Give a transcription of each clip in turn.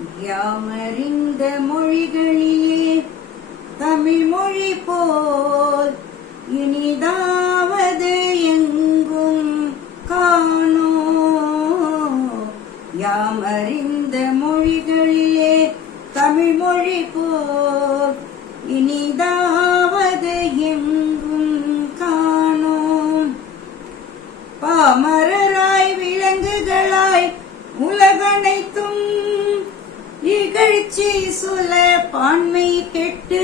யாமறிந்த மொழிகளிலே தமிழ் மொழி போல் இனிதாவது எங்கும் காணோ. யாமறிந்த மொழிகளிலே தமிழ் மொழி போல் இனிதாவது எங்கும் காணோம் பாமரராய் விலங்குகளாய் உலகனைத்தும் இகழ்ச்சி சொல்ல பான்மை கெட்டு.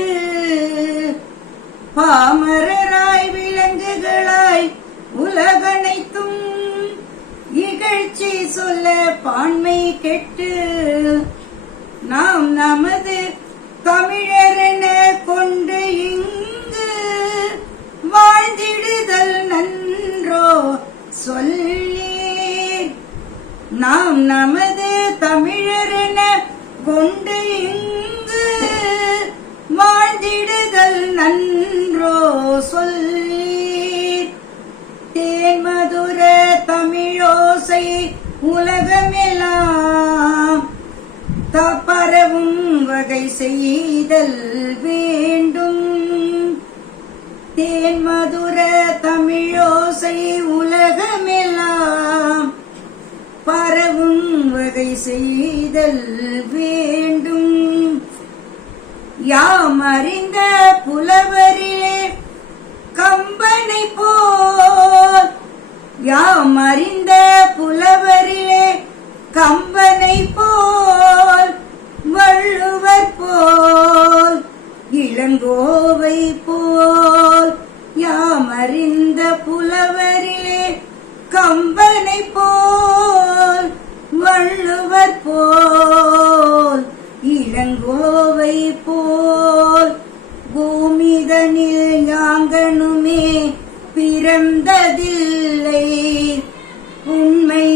பாமரராய் விலங்குகளாய் உலகனைத்தும் இகழ்ச்சி சொல்ல பான்மை கெட்டு. நாம் நமது தமிழரென கொண்டு இங்கு வாழ்ந்திடுதல் நன்றோ சொல்லி நாம் நமது தமிழரென கொண்டு இங்கு வாழ்ந்திடுதல் நன்றோ சொல்லீர் தேன்மதுர தமிழோசை உலகமெல்லாம் தப்பரவும் வகை செய்தல் வேண்டும். தேன்ம வகை செய்தல் வேண்டும். யாம் அறிந்த புலவரிலே கம்பனை போல். யாம் அறிந்த புலவரிலே கம்பனை போல். வள்ளுவர் போல் இளங்கோவை போல். யாம் அறிந்த புலவரிலே கம்பனை போல். வள்ளுவர் போல் இளங்கோவை போல் பூமிதனில் யாங்கனுமே பிறந்ததில்லை. உண்மை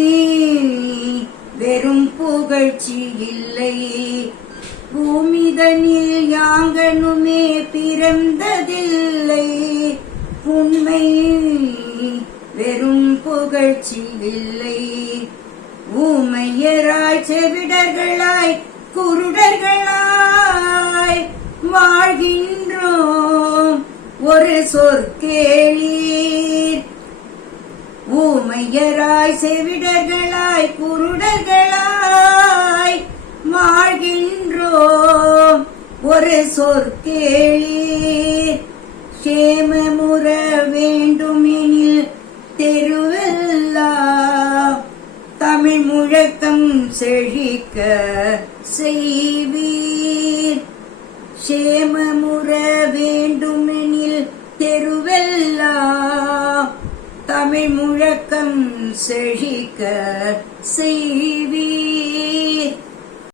வெறும் புகழ்ச்சி இல்லை. பூமிதனில் யாங்கனுமே பிறந்ததில்லை. உண்மை வெறும் புகழ்ச்சி இல்லை. ஊமையராய் செவிடர்களாய் குருடர்களாய் வாழ்கின்றோம். ஒரு சொற்கேளீர் ஊமையராய் செவிடர்களாய் குருடர்களாய் வாழ்கின்றோம். ஒரு சொற்கேளீர் சேமமுற வேண்டும் எனில் தெரு முழக்கம் செழிக்க செய்வீர். சேமமுற வேண்டுமெனில் தெருவெல்லாம் தமிழ் முழக்கம் செழிக்க செய்வீர்.